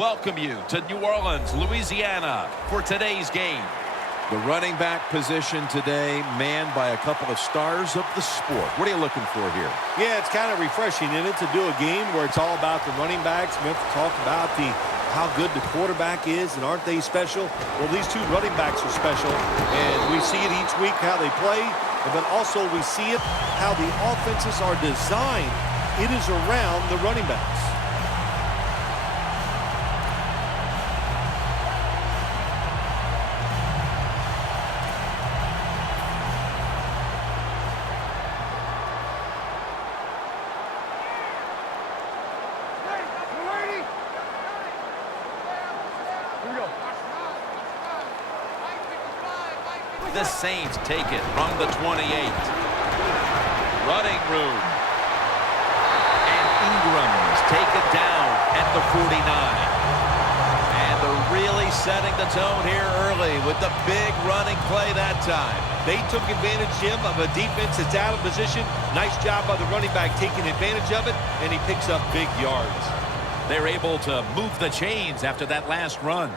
welcome you to New Orleans, Louisiana for today's game. The running back position today manned by a couple of stars of the sport. What are you looking for here? Yeah, it's kind of refreshing in it to do a game where it's all about the running backs. We have to talk about how good the quarterback is, and aren't they special? Well, these two running backs are special, and we see it each week how they play, but also we see it how the offenses are designed. It is around the running backs. The Saints take it from the 28. Running room. And Ingram's take it down at the 49. And they're really setting the tone here early with the big running play that time. They took advantage, Jim, of a defense that's out of position. Nice job by the running back taking advantage of it, and he picks up big yards. They're able to move the chains after that last run.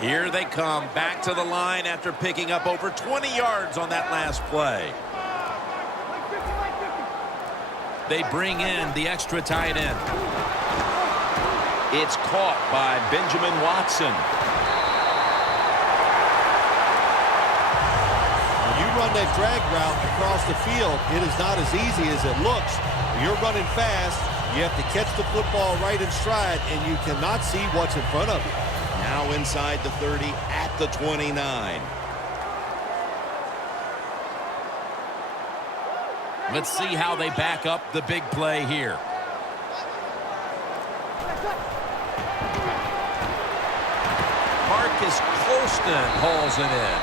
Here they come back to the line after picking up over 20 yards on that last play. They bring in the extra tight end. It's caught by Benjamin Watson. When you run that drag route across the field, it is not as easy as it looks. When you're running fast, you have to catch the football right in stride, and you cannot see what's in front of you. Now inside the 30 at the 29. Let's see how they back up the big play here. Marcus Colston hauls it in.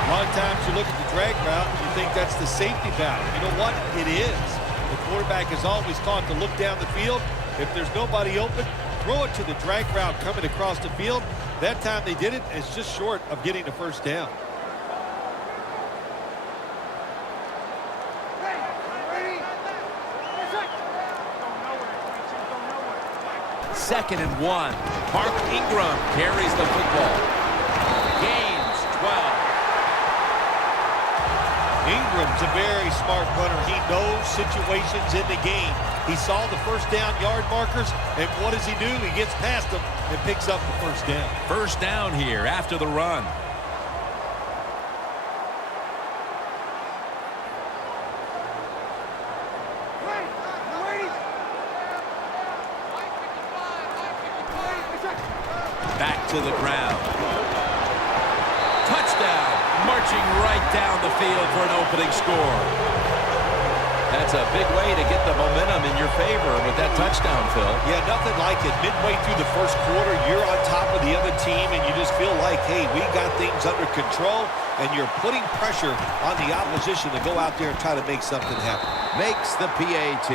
A lot of times you look at the drag route and you think that's the safety valve. You know what? It is. The quarterback is always taught to look down the field. If there's nobody open, throw it to the drag route coming across the field. That time they did it, it's just short of getting the first down. Second and 1. Mark Ingram carries the football. Gains 12. Ingram's a very smart runner. He knows situations in the game. He saw the first down yard markers, and what does he do? He gets past them and picks up the first down. First down here after the run. Back to the ground. Touchdown. Marching right down the field for an opening score. That's a big way to get the momentum in your favor with that touchdown, Phil. Yeah, nothing like it. Midway through the first quarter, you're on top of the other team, and you just feel like, hey, we got things under control, and you're putting pressure on the opposition to go out there and try to make something happen. Makes the PAT.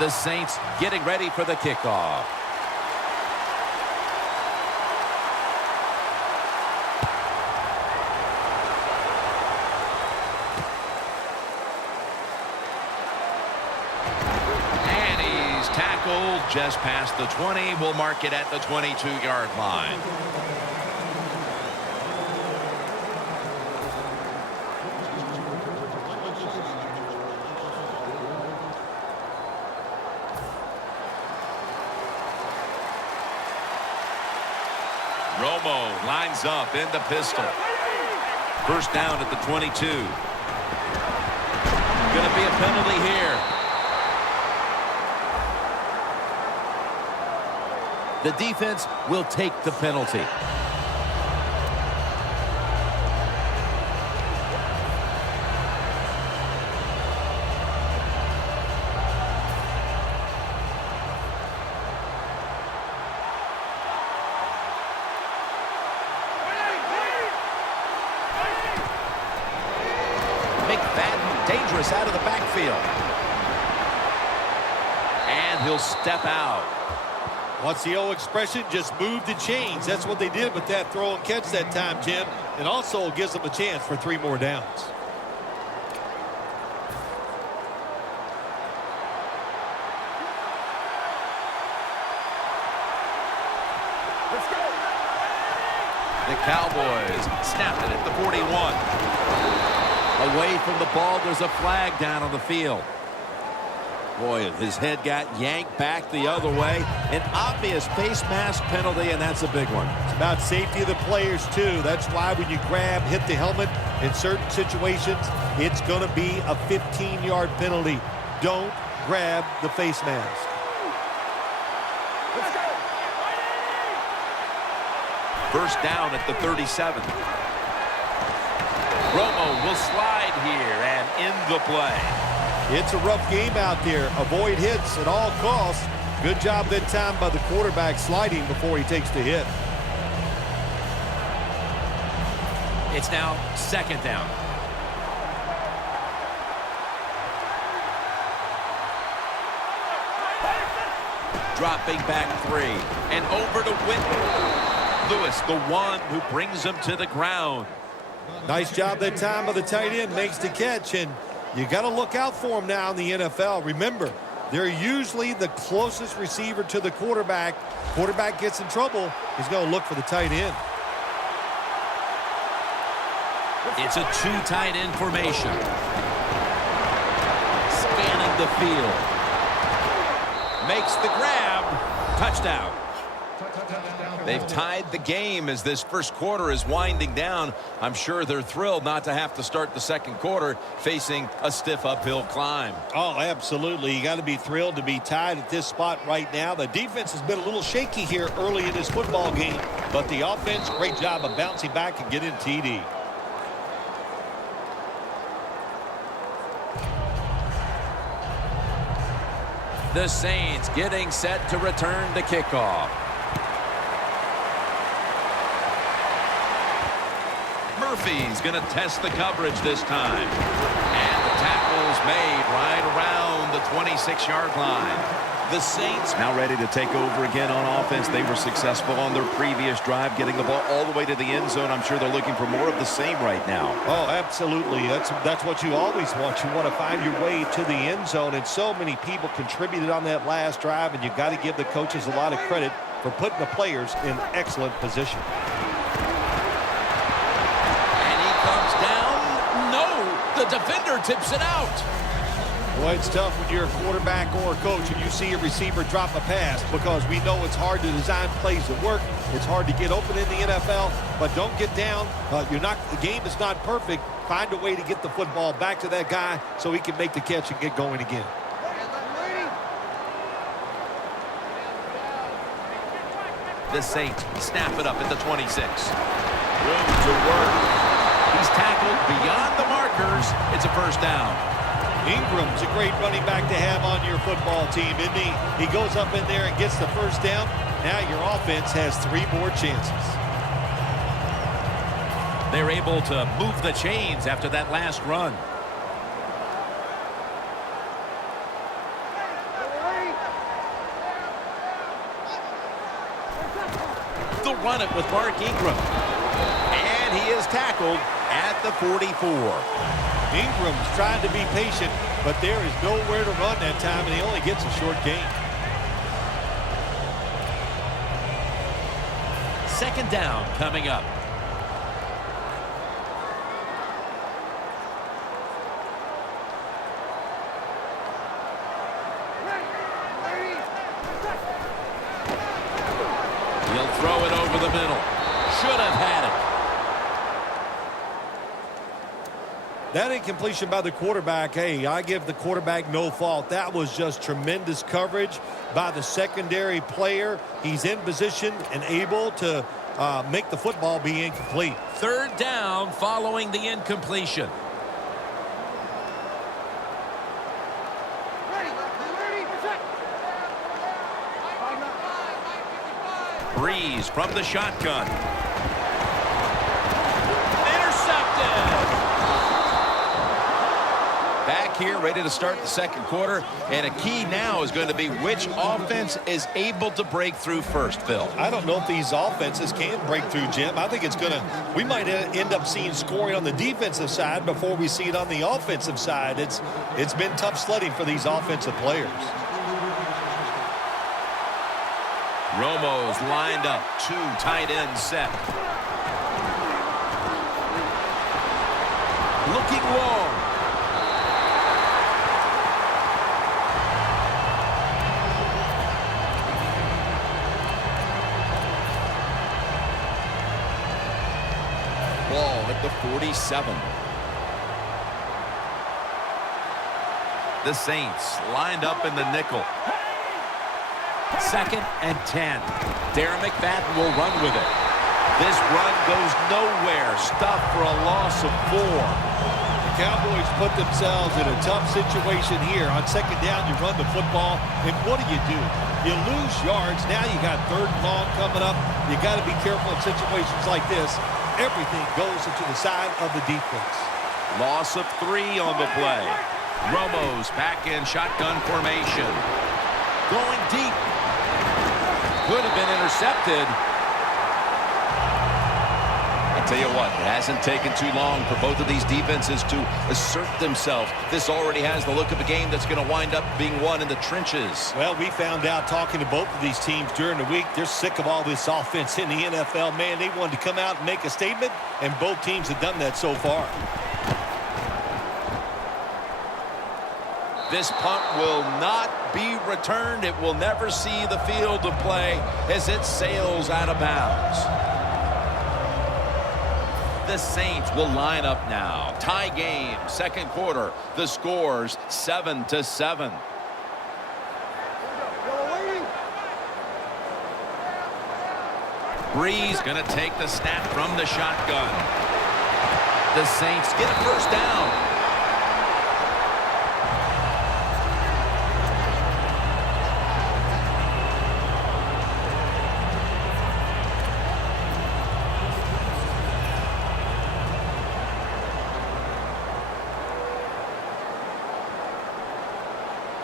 The Saints getting ready for the kickoff. And he's tackled just past the 20. We'll mark it at the 22-yard line. Romo lines up in the pistol. First down at the 22. Going to be a penalty here. The defense will take the penalty. Dangerous out of the backfield. And he'll step out. What's the old expression? Just move the chains. That's what they did with that throw and catch that time, Jim. And also gives them a chance for 3 more downs. The Cowboys snap it at the 41. Away from the ball, there's a flag down on the field. Boy, his head got yanked back the other way. An obvious face mask penalty, and that's a big one. It's about safety of the players, too. That's why when you grab, hit the helmet in certain situations, it's going to be a 15-yard penalty. Don't grab the face mask. First down at the 37. Romo will slide here and in the play. It's a rough game out there. Avoid hits at all costs. Good job that time by the quarterback sliding before he takes the hit. It's now second down. Dropping back 3 and over to Whitten. Lewis, the one who brings him to the ground. Nice job that time by the tight end. Makes the catch, and you got to look out for him now in the NFL. Remember, they're usually the closest receiver to the quarterback. Quarterback gets in trouble, he's going to look for the tight end. It's a 2 tight end formation. Scanning the field. Makes the grab. Touchdown. They've tied the game as this first quarter is winding down. I'm sure they're thrilled not to have to start the second quarter facing a stiff uphill climb. Oh, absolutely. You got to be thrilled to be tied at this spot right now. The defense has been a little shaky here early in this football game, but the offense, great job of bouncing back and getting TD. The Saints getting set to return to kickoff. Murphy's going to test the coverage this time. And the tackle's made right around the 26-yard line. The Saints now ready to take over again on offense. They were successful on their previous drive, getting the ball all the way to the end zone. I'm sure they're looking for more of the same right now. Oh, absolutely. That's what you always want. You want to find your way to the end zone, and so many people contributed on that last drive, and you've got to give the coaches a lot of credit for putting the players in excellent position. And he comes down. No, the defender tips it out. Well, it's tough when you're a quarterback or a coach and you see a receiver drop a pass, because we know it's hard to design plays that work. It's hard to get open in the NFL, but don't get down. The game is not perfect. Find a way to get the football back to that guy so he can make the catch and get going again. The Saints snap it up at the 26. Room to work. He's tackled beyond the markers. It's a first down. Ingram's a great running back to have on your football team, isn't he? He goes up in there and gets the first down. Now your offense has 3 more chances. They're able to move the chains after that last run. They'll run it with Mark Ingram. And he is tackled at the 44. Ingram's trying to be patient, but there is nowhere to run that time, and he only gets a short gain. Second down coming up. He'll throw it over the middle. Should have had it. That incompletion by the quarterback, hey, I give the quarterback no fault. That was just tremendous coverage by the secondary player. He's in position and able to make the football be incomplete. Third down following the incompletion. Breeze from the shotgun. Intercepted. Back here, ready to start the second quarter. And a key now is going to be which offense is able to break through first, Phil. I don't know if these offenses can break through, Jim. I think we might end up seeing scoring on the defensive side before we see it on the offensive side. It's been tough sledding for these offensive players. Romo's lined up, 2 tight ends set. Looking long. Ball at the 47. The Saints lined up in the nickel. 2nd and 10. Darren McFadden will run with it. This run goes nowhere. Stuffed for a loss of 4. The Cowboys put themselves in a tough situation here. On 2nd down, you run the football, and what do? You lose yards. Now you got 3rd and long coming up. You got to be careful in situations like this. Everything goes into the side of the defense. Loss of 3 on the play. Romo's back in shotgun formation. Going deep. Could have been intercepted. I'll tell you what, it hasn't taken too long for both of these defenses to assert themselves. This already has the look of a game that's going to wind up being won in the trenches. Well, we found out talking to both of these teams during the week, they're sick of all this offense in the NFL. Man, they wanted to come out and make a statement, and both teams have done that so far. This punt will not be returned. It will never see the field of play as it sails out of bounds. The Saints will line up now. Tie game, second quarter. The score's 7-7. Breeze going to take the snap from the shotgun. The Saints get a first down.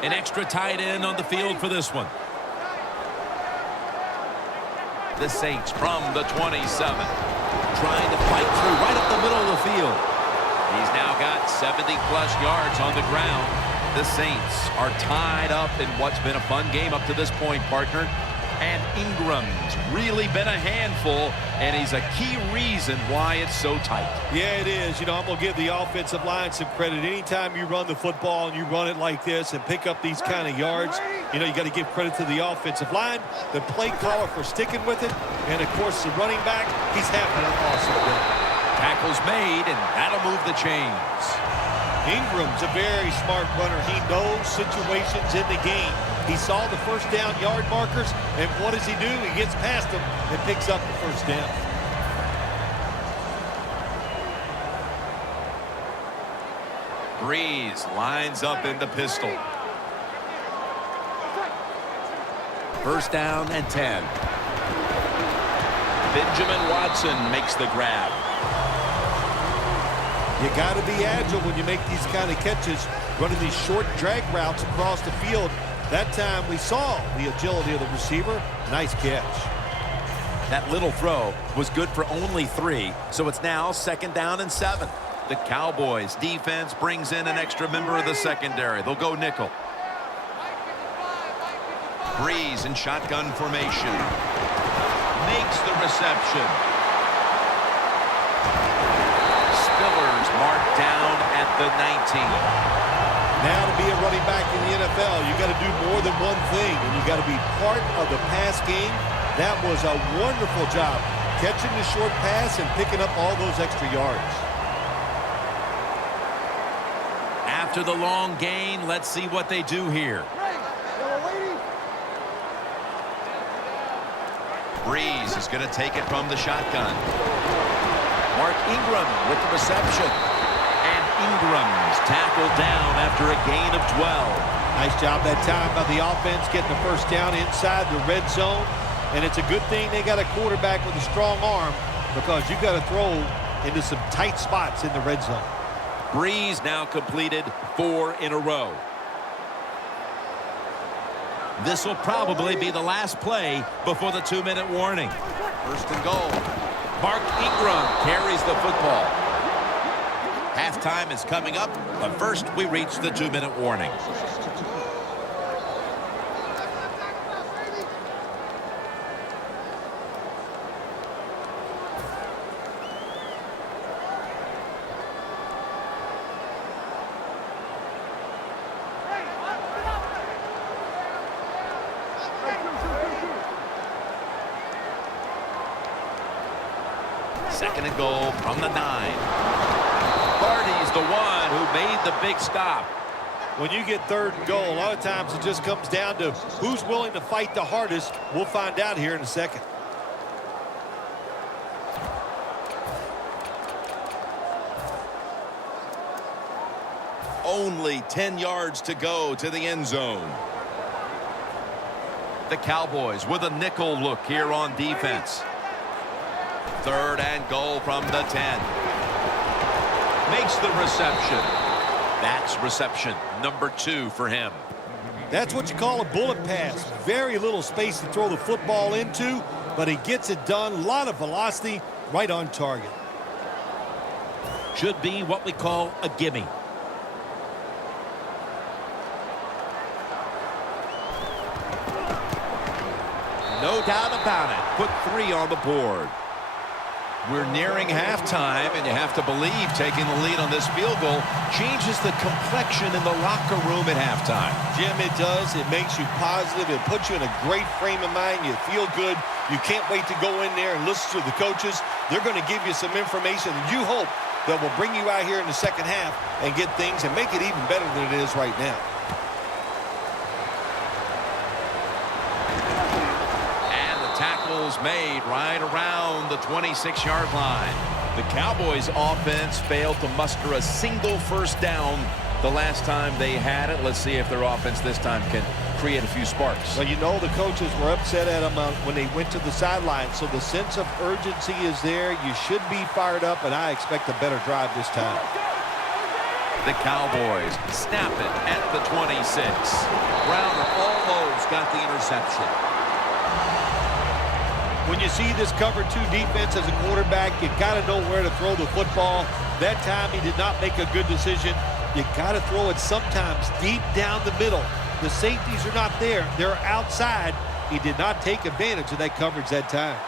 An extra tight end on the field for this one. The Saints from the 27. Trying to fight through right up the middle of the field. He's now got 70-plus yards on the ground. The Saints are tied up in what's been a fun game up to this point, partner. And Ingram's really been a handful, and he's a key reason why it's so tight. Yeah, it is. You know, I'm going to give the offensive line some credit. Anytime you run the football and you run it like this and pick up these kind of yards, you know, you got to give credit to the offensive line, the play caller for sticking with it, and, of course, the running back, he's having an awesome day. Tackle's made, and that'll move the chains. Ingram's a very smart runner. He knows situations in the game. He saw the first down yard markers, and what does he do? He gets past them and picks up the first down. Breeze lines up in the pistol. First down and 10. Benjamin Watson makes the grab. You got to be agile when you make these kind of catches, running these short drag routes across the field. That time we saw the agility of the receiver. Nice catch. That little throw was good for only 3, so it's now 2nd down and 7. The Cowboys defense brings in an extra member of the secondary. They'll go nickel. Breeze in shotgun formation. Makes the reception. Spillers marked down at the 19. Now to be a running back in the NFL, you got to do more than one thing, and you got to be part of the pass game. That was a wonderful job, catching the short pass and picking up all those extra yards. After the long gain, let's see what they do here. Breeze is going to take it from the shotgun. Mark Ingram with the reception. Ingram's tackled down after a gain of 12. Nice job that time by the offense getting the first down inside the red zone. And it's a good thing they got a quarterback with a strong arm, because you got to throw into some tight spots in the red zone. Breeze now completed 4 in a row. This will probably be the last play before the 2-minute warning. First and goal. Mark Ingram carries the football. Halftime is coming up, but first we reach the 2-minute warning. Second and goal from the 9. Barty's the one who made the big stop. When you get third and goal, a lot of times it just comes down to who's willing to fight the hardest. We'll find out here in a second. Only 10 yards to go to the end zone. The Cowboys with a nickel look here on defense. Third and goal from the 10. Makes the reception. That's reception number 2 for him. That's what you call a bullet pass. Very little space to throw the football into, but he gets it done. A lot of velocity, right on target. Should be what we call a gimme. No doubt about it. Put 3 on the board. We're nearing halftime, and you have to believe taking the lead on this field goal changes the complexion in the locker room at halftime. Jim, it does. It makes you positive. It puts you in a great frame of mind. You feel good. You can't wait to go in there and listen to the coaches. They're going to give you some information that you hope that will bring you out here in the second half and get things and make it even better than it is right now. Tackles made right around the 26-yard line. The Cowboys offense failed to muster a single first down the last time they had it. Let's see if their offense this time can create a few sparks. Well, you know the coaches were upset at them when they went to the sideline, so the sense of urgency is there. You should be fired up, and I expect a better drive this time. The Cowboys snap it at the 26. Browner almost got the interception. When you see this cover 2 defense as a quarterback, you got to know where to throw the football. That time he did not make a good decision. You got to throw it sometimes deep down the middle. The safeties are not there. They're outside. He did not take advantage of that coverage that time.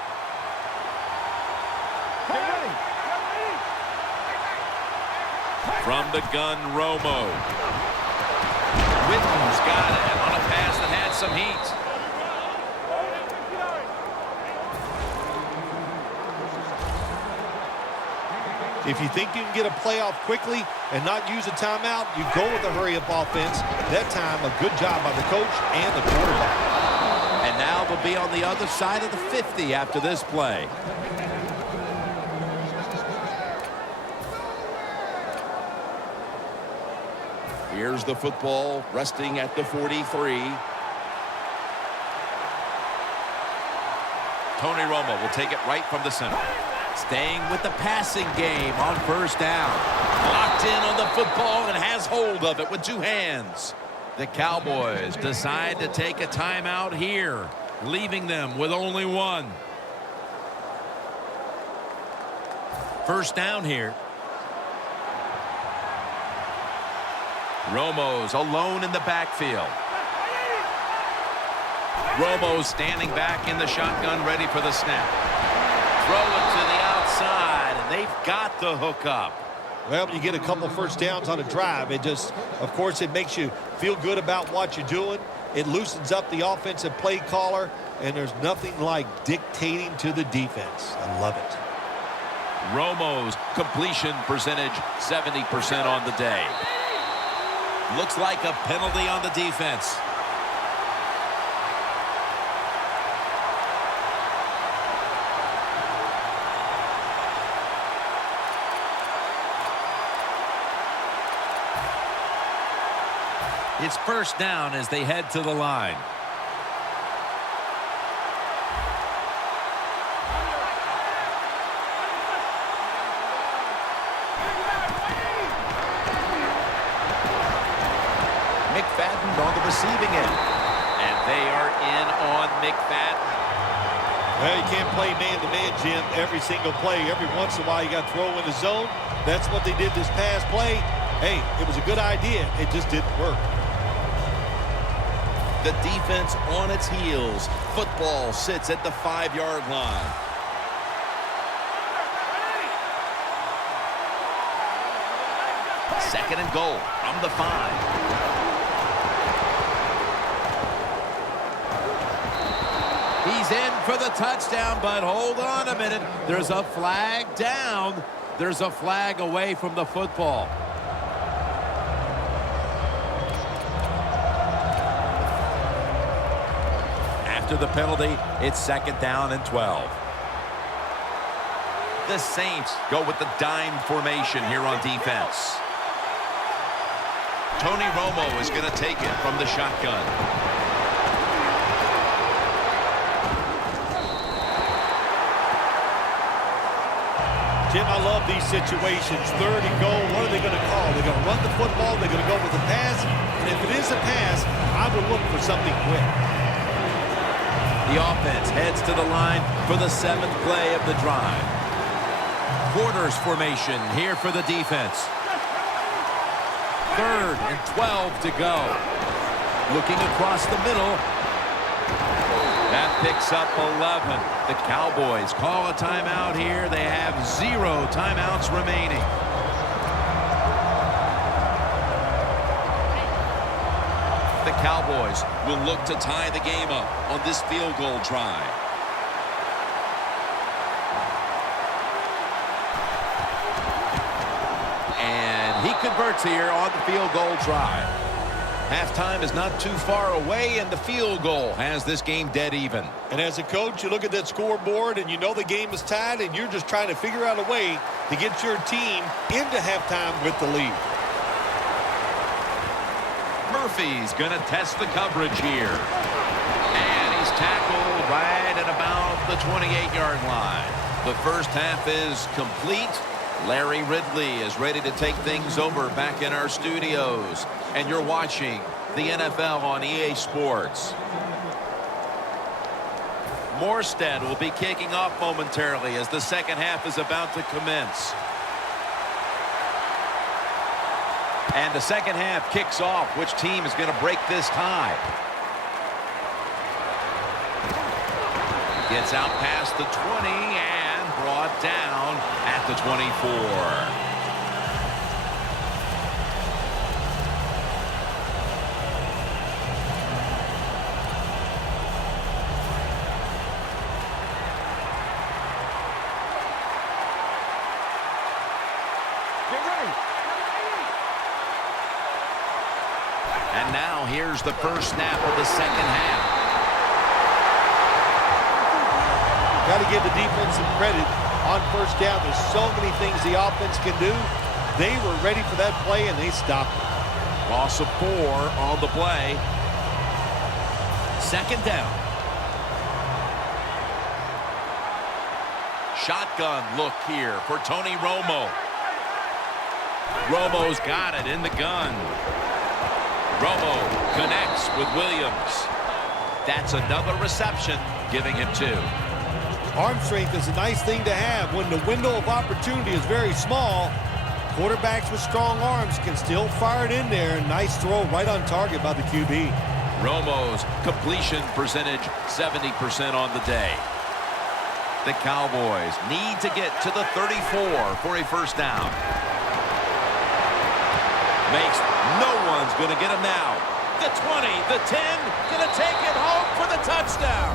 From the gun, Romo. Witten's got it on a pass that had some heat. If you think you can get a playoff quickly and not use a timeout, you go with a hurry-up offense. That time, a good job by the coach and the quarterback. And now they'll be on the other side of the 50 after this play. Here's the football resting at the 43. Tony Romo will take it right from the center. Staying with the passing game on first down. Locked in on the football and has hold of it with 2 hands. The Cowboys decide to take a timeout here, leaving them with only 1. First down here. Romo's alone in the backfield. Romo standing back in the shotgun, ready for the snap. Throw it to the outside, and they've got the hook up. Well, you get a couple first downs on a drive. It just, of course, it makes you feel good about what you're doing. It loosens up the offensive play caller, and there's nothing like dictating to the defense. I love it. Romo's completion percentage, 70% on the day. Looks like a penalty on the defense. It's first down as they head to the line. McFadden on the receiving end. And they are in on McFadden. Well, you can't play man-to-man, Jim, every single play. Every once in a while, you got to throw in the zone. That's what they did this past play. Hey, it was a good idea. It just didn't work. The defense on its heels. Football sits at the 5-yard line. Second and goal from the 5. He's in for the touchdown, but hold on a minute. There's a flag down. There's a flag away from the football. After the penalty, it's second down and 12. The Saints go with the dime formation here on defense. Tony Romo is going to take it from the shotgun. Jim, I love these situations. Third and goal, what are they going to call? They're going to run the football, they're going to go with the pass, and if it is a pass, I would look for something quick. The offense heads to the line for the 7th play of the drive. Quarters formation here for the defense. Third and 12 to go. Looking across the middle. That picks up 11. The Cowboys call a timeout here. They have 0 timeouts remaining. The Cowboys will look to tie the game up on this field goal drive. And he converts here on the field goal drive. Halftime is not too far away, and the field goal has this game dead even. And as a coach, you look at that scoreboard, and you know the game is tied, and you're just trying to figure out a way to get your team into halftime with the lead. Murphy's going to test the coverage here. And he's tackled right at about the 28-yard line. The first half is complete. Larry Ridley is ready to take things over back in our studios. And you're watching the NFL on EA Sports. Morstead will be kicking off momentarily as the second half is about to commence. And the second half kicks off. Which team is going to break this tie? Gets out past the 20 and brought down at the 24. And now here's the first snap of the second half. Got to give the defense some credit on first down. There's so many things the offense can do. They were ready for that play, and they stopped it. Loss of 4 on the play. Second down. Shotgun look here for Tony Romo. Romo's got it in the gun. Romo connects with Williams. That's another reception, giving him 2. Arm strength is a nice thing to have when the window of opportunity is very small. Quarterbacks with strong arms can still fire it in there. Nice throw right on target by the QB. Romo's completion percentage 70% on the day. The Cowboys need to get to the 34 for a first down. Makes no one's going to get him now. The 20, the 10, going to take it home for the touchdown.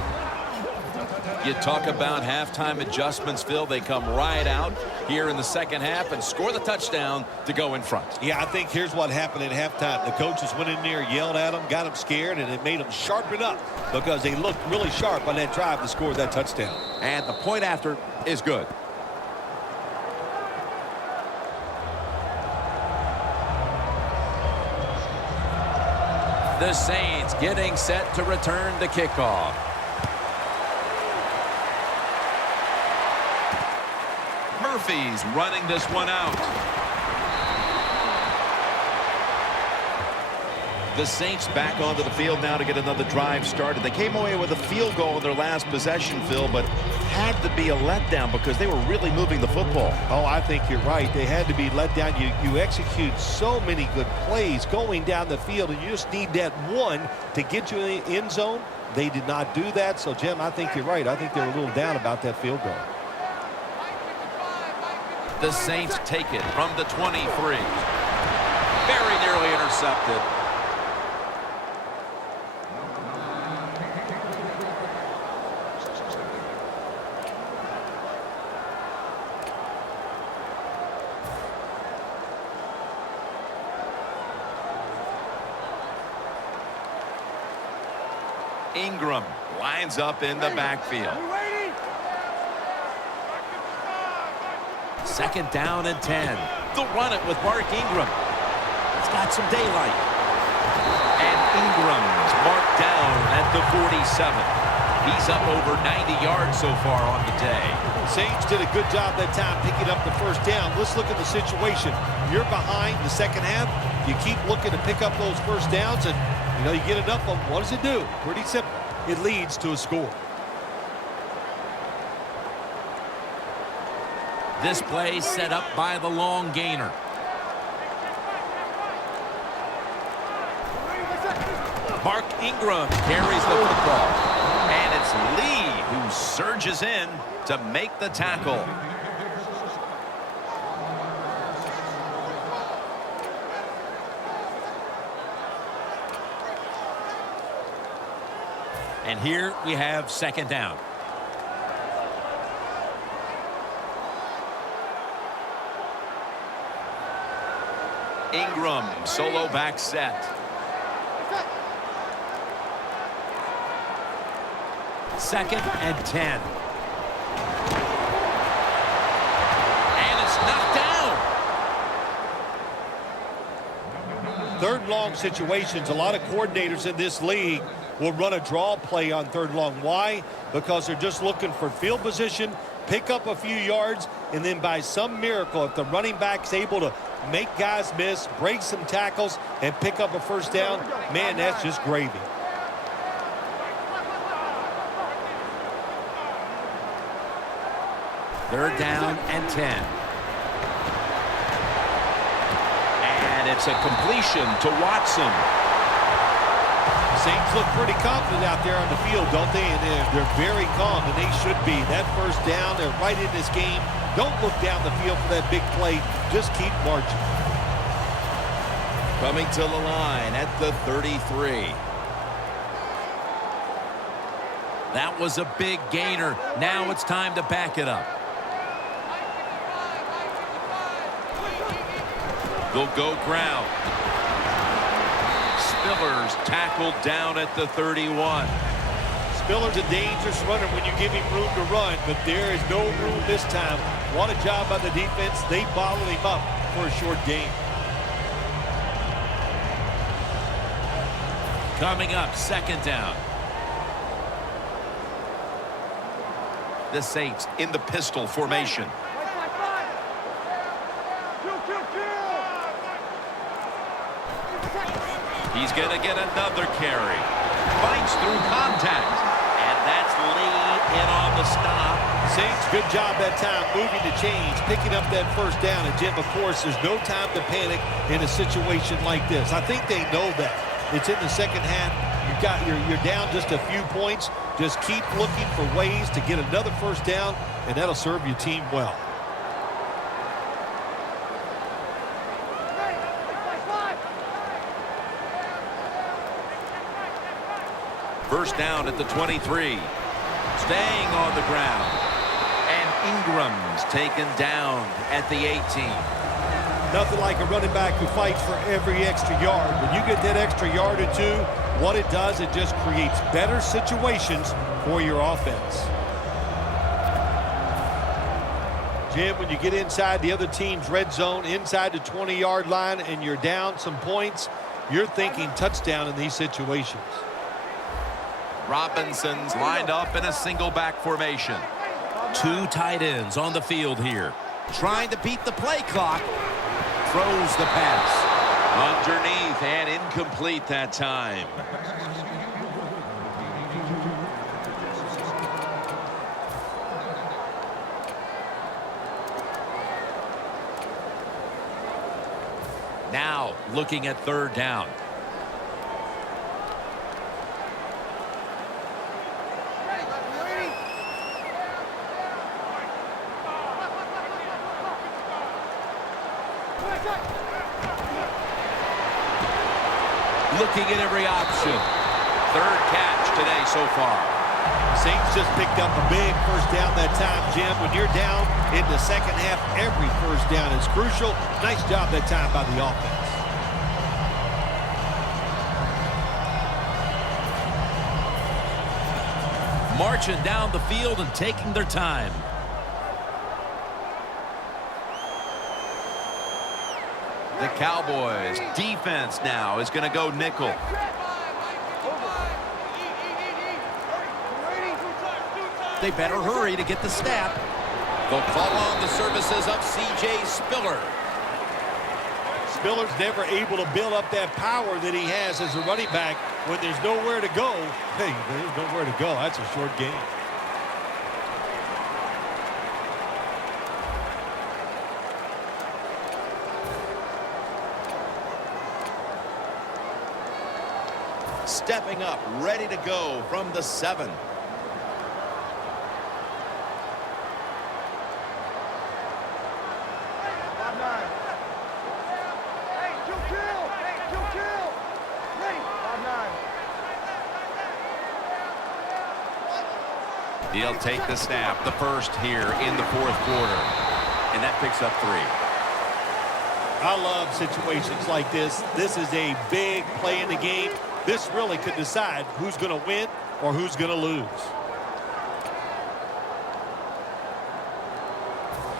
You talk about halftime adjustments, Phil. They come right out here in the second half and score the touchdown to go in front. Yeah, I think here's what happened at halftime. The coaches went in there, yelled at them, got them scared, and it made them sharpen up because they looked really sharp on that drive to score that touchdown. And the point after is good. The Saints getting set to return the kickoff. Murphy's running this one out. The Saints back onto the field now to get another drive started. They came away with a field goal in their last possession, Phil, but had to be a letdown because they were really moving the football. Oh, I think you're right. They had to be let down. You execute so many good plays going down the field, and you just need that one to get you in the end zone. They did not do that. So, Jim, I think you're right. I think they were a little down about that field goal. The Saints take it from the 23. Very nearly intercepted. Ingram lines up in the backfield. Second down and 10. They'll run it with Mark Ingram. It's got some daylight. And Ingram's marked down at the 47. He's up over 90 yards so far on the day. Saints did a good job that time picking up the first down. Let's look at the situation. You're behind the second half. You keep looking to pick up those first downs, and you get enough of them. What does it do? Pretty simple. It leads to a score. This play set up by the long gainer. Mark Ingram carries the football. And it's Lee who surges in to make the tackle. And here we have second down. Ingram, solo back set. Second and 10. And it's knocked down. Third and long situations, a lot of coordinators in this league will run a draw play on third and long. Why? Because they're just looking for field position, pick up a few yards, and then by some miracle, if the running back's able to make guys miss, break some tackles, and pick up a first down, man, that's just gravy. Third down and 10. And it's a completion to Watson. Saints look pretty confident out there on the field, don't they? And they're very calm, and they should be. That first down, they're right in this game. Don't look down the field for that big play. Just keep marching. Coming to the line at the 33. That was a big gainer. Now it's time to back it up. They'll go ground. Spiller's tackled down at the 31. Spiller's a dangerous runner when you give him room to run, but there is no room this time. What a job by the defense. They bottled him up for a short gain. Coming up, second down. The Saints in the pistol formation. He's going to get another carry. Fights through contact. And that's Lee in on the stop. Saints, good job that time moving the chains, picking up that first down. And, Jim, of course, there's no time to panic in a situation like this. I think they know that. It's in the second half. You're down just a few points. Just keep looking for ways to get another first down, and that'll serve your team well. First down at the 23. Staying on the ground. And Ingram's taken down at the 18. Nothing like a running back who fights for every extra yard. When you get that extra yard or two, what it does, it just creates better situations for your offense. Jim, when you get inside the other team's red zone, inside the 20-yard line, and you're down some points, you're thinking touchdown in these situations. Robinson's lined up in a single back formation. Two tight ends on the field here. Trying to beat the play clock. Throws the pass. Underneath and incomplete that time. Now looking at third down. Looking at every option. Third catch today so far. Saints just picked up a big first down that time, Jim. When you're down in the second half, every first down is crucial. Nice job that time by the offense. Marching down the field and taking their time. The Cowboys defense now is going to go nickel. They better hurry to get the snap. They'll call on the services of C.J. Spiller. Spiller's never able to build up that power that he has as a running back when there's nowhere to go. Hey, there's nowhere to go. That's a short game. Stepping up, ready to go from the 7. He'll take the snap, the first here in the fourth quarter. And that picks up 3. I love situations like this. This is a big play in the game. This really could decide who's going to win or who's going to lose.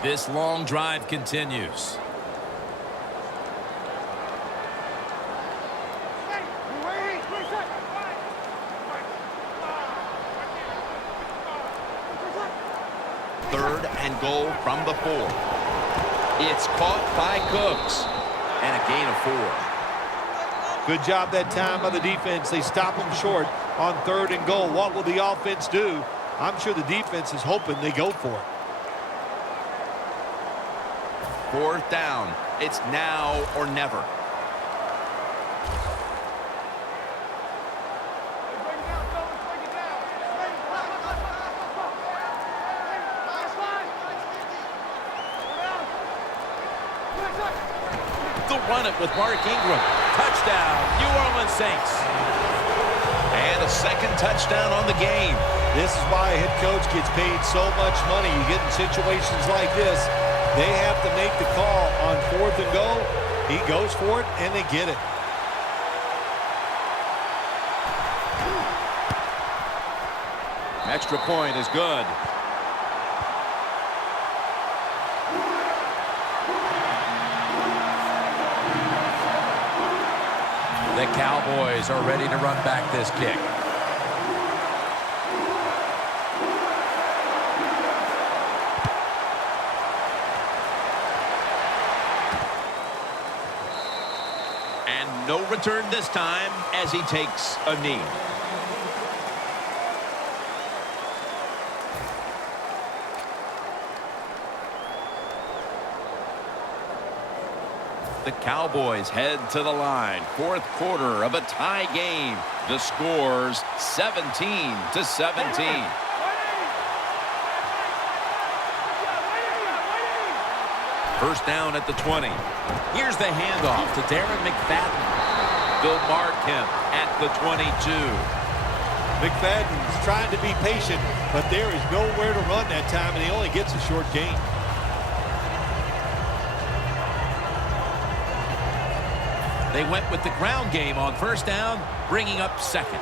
This long drive continues. Third and goal from the 4. It's caught by Cooks. And a gain of 4. Good job that time by the defense. They stop them short on third and goal. What will the offense do? I'm sure the defense is hoping they go for it. Fourth down. It's now or never. Run it with Mark Ingram. Touchdown, New Orleans Saints. And a second touchdown on the game. This is why a head coach gets paid so much money. You get in situations like this, they have to make the call on fourth and goal. He goes for it, and they get it. Extra point is good. The Cowboys are ready to run back this kick. And no return this time as he takes a knee. The Cowboys head to the line. Fourth quarter of a tie game. The score's 17-17. First down at the 20. Here's the handoff to Darren McFadden. They'll mark him at the 22. McFadden's trying to be patient, but there is nowhere to run that time, and he only gets a short gain. They went with the ground game on first down, bringing up second.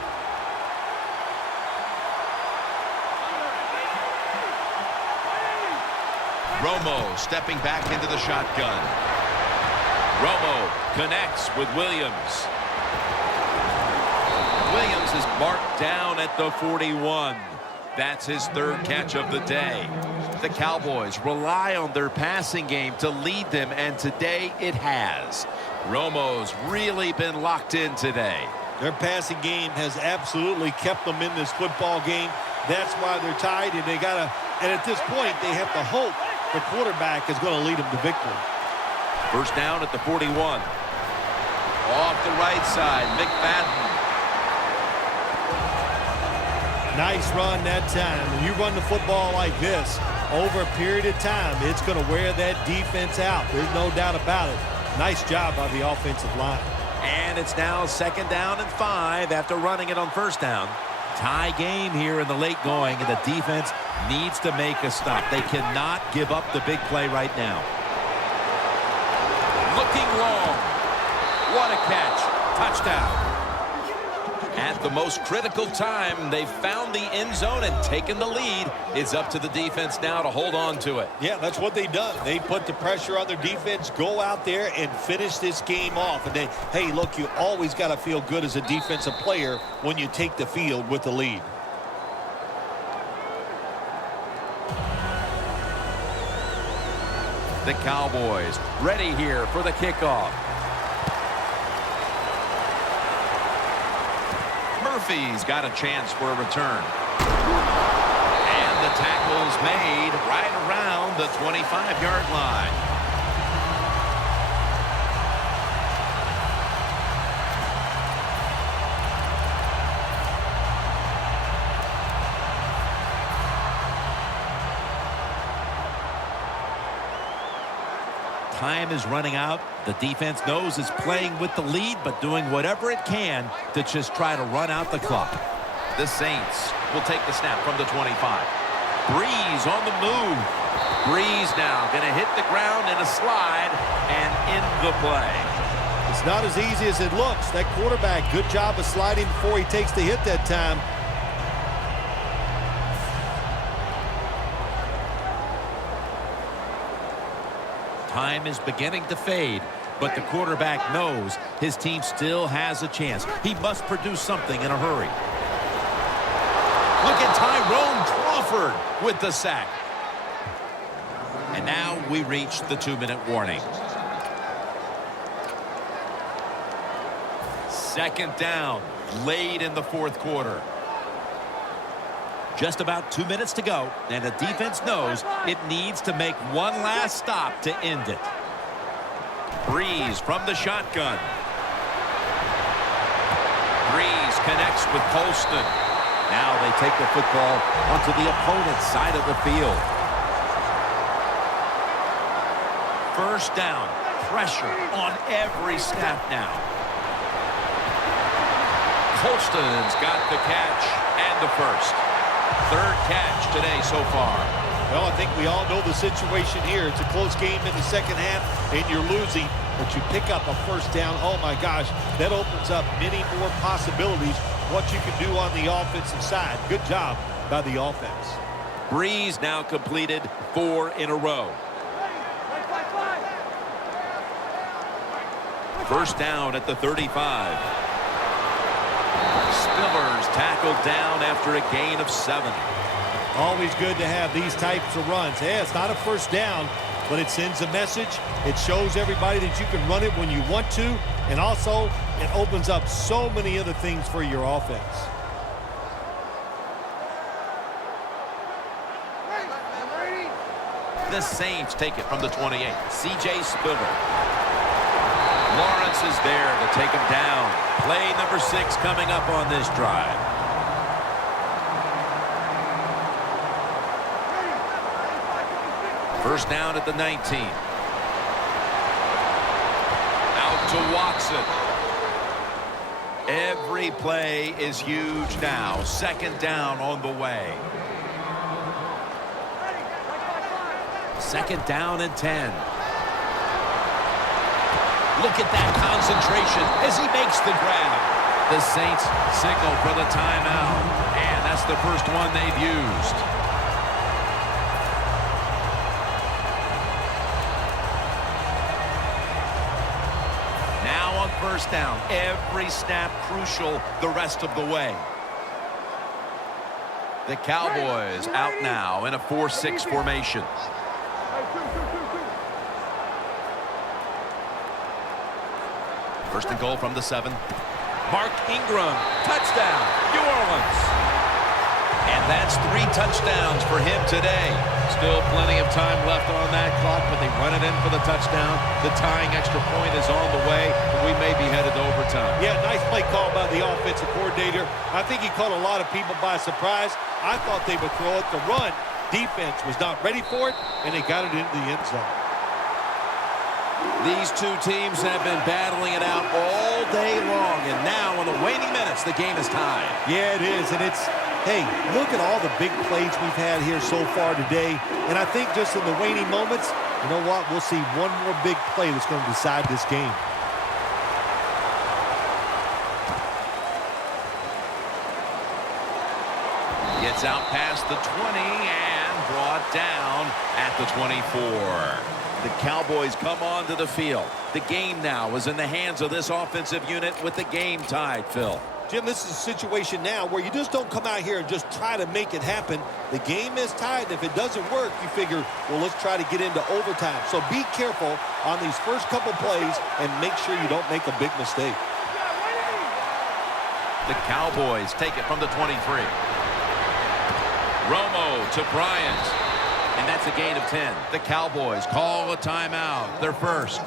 Romo stepping back into the shotgun. Romo connects with Williams. Williams is marked down at the 41. That's his third catch of the day. The Cowboys rely on their passing game to lead them, and today it has. Romo's really been locked in today. Their passing game has absolutely kept them in this football game. That's why they're tied, and at this point, they have to hope the quarterback is going to lead them to victory. First down at the 41. Off the right side, McFadden. Nice run that time. When you run the football like this, over a period of time, it's going to wear that defense out. There's no doubt about it. Nice job by the offensive line. And it's now 2nd down and 5 after running it on first down. Tie game here in the late going, and the defense needs to make a stop. They cannot give up the big play right now. Looking long. What a catch. Touchdown. At the most critical time, they've found the end zone and taken the lead. It's up to the defense now to hold on to it. Yeah, that's what they've done. They put the pressure on their defense, go out there and finish this game off. And hey, look, you always got to feel good as a defensive player when you take the field with the lead. The Cowboys ready here for the kickoff. Murphy's got a chance for a return. And the tackle's made right around the 25-yard line. Time is running out. The defense knows it's playing with the lead, but doing whatever it can to just try to run out the clock. The Saints will take the snap from the 25. Breeze on the move. Breeze now going to hit the ground in a slide and in the play. It's not as easy as it looks. That quarterback, good job of sliding before he takes the hit that time. Time is beginning to fade, but the quarterback knows his team still has a chance. He must produce something in a hurry. Look at Tyrone Crawford with the sack. And now we reach the 2-minute warning. 2nd down, late in the 4th quarter. Just about 2 minutes to go, and the defense knows it needs to make one last stop to end it. Breeze from the shotgun. Breeze connects with Colston. Now they take the football onto the opponent's side of the field. First down, pressure on every snap now. Colston's got the catch and the first. 3rd catch today so far. Well, I think we all know the situation here. It's a close game in the second half, and you're losing, but you pick up a first down. Oh, my gosh, that opens up many more possibilities what you can do on the offensive side. Good job by the offense. Breeze now completed 4 in a row. First down at the 35. Spiller's tackled down after a gain of 7. Always good to have these types of runs. Hey, it's not a first down, but it sends a message. It shows everybody that you can run it when you want to, and also it opens up so many other things for your offense. The Saints take it from the 28. C.J. Spiller. Lawrence is there to take him down. Play number 6 coming up on this drive. First down at the 19. Out to Watson. Every play is huge now. 2nd down on the way. 2nd down and 10. Look at that concentration as he makes the grab. The Saints signal for the timeout, and that's the first one they've used. Now on first down, every snap crucial the rest of the way. The Cowboys out now in a 4-6 formation. First and goal from the 7. Mark Ingram, touchdown, New Orleans. And that's 3 touchdowns for him today. Still plenty of time left on that clock, but they run it in for the touchdown. The tying extra point is on the way, and we may be headed to overtime. Yeah, nice play call by the offensive coordinator. I think he caught a lot of people by surprise. I thought they would throw it. The run defense was not ready for it, and they got it into the end zone. These two teams have been battling it out all day long, and now in the waning minutes, the game is tied. Yeah, it is, and it's, hey, look at all the big plays we've had here so far today, and I think just in the waning moments, you know what, we'll see one more big play that's going to decide this game. Gets out past the 20 and brought down at the 24. The Cowboys come onto the field. The game now is in the hands of this offensive unit with the game tied, Phil. Jim, this is a situation now where you just don't come out here and just try to make it happen. The game is tied, and if it doesn't work, you figure, well, let's try to get into overtime. So be careful on these first couple plays and make sure you don't make a big mistake. The Cowboys take it from the 23. Romo to Bryant. And that's a gain of 10. The Cowboys call a timeout. Their first.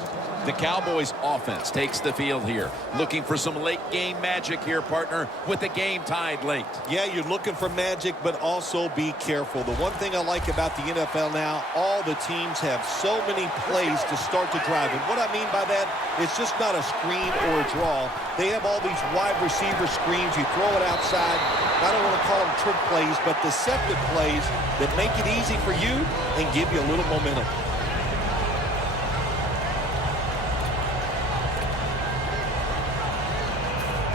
The Cowboys offense takes the field here. Looking for some late game magic here, partner, with the game tied late. Yeah, you're looking for magic, but also be careful. The one thing I like about the NFL now, all the teams have so many plays to start the drive. And what I mean by that, it's just not a screen or a draw. They have all these wide receiver screens. You throw it outside. I don't want to call them trick plays, but deceptive plays that make it easy for you and give you a little momentum.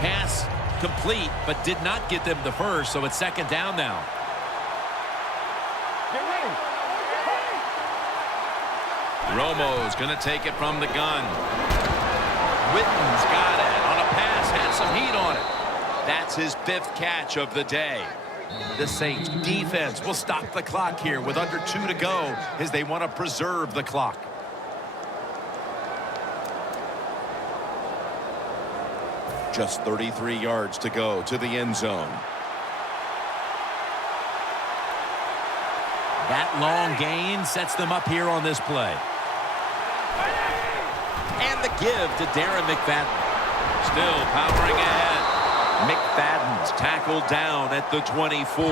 Pass complete, but did not get them the first, so it's second down now. Romo's going to take it from the gun. Witten's got it on a pass, had some heat on it. That's his 5th catch of the day. The Saints defense will stop the clock here with under 2 to go as they want to preserve the clock. Just 33 yards to go to the end zone. That long gain sets them up here on this play. And the give to Darren McFadden. Still powering ahead. McFadden's tackled down at the 24.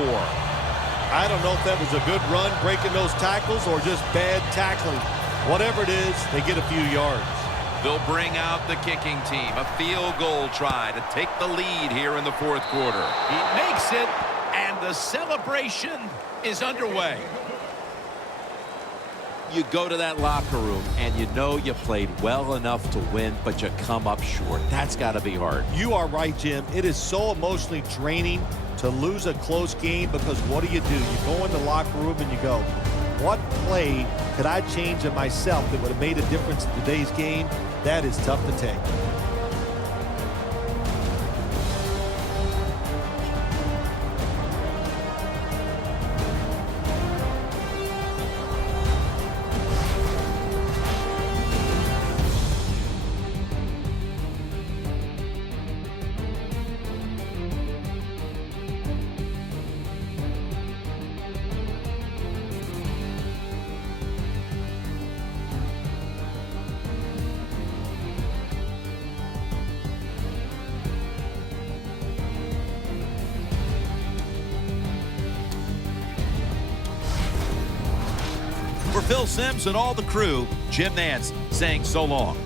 I don't know if that was a good run breaking those tackles or just bad tackling. Whatever it is, they get a few yards. They'll bring out the kicking team. A field goal try to take the lead here in the 4th quarter. He makes it, and the celebration is underway. You go to that locker room, and you know you played well enough to win, but you come up short. That's got to be hard. You are right, Jim. It is so emotionally draining to lose a close game because what do? You go in the locker room and you go, what play could I change in myself that would have made a difference in today's game? That is tough to take. For Phil Simms and all the crew, Jim Nantz saying so long.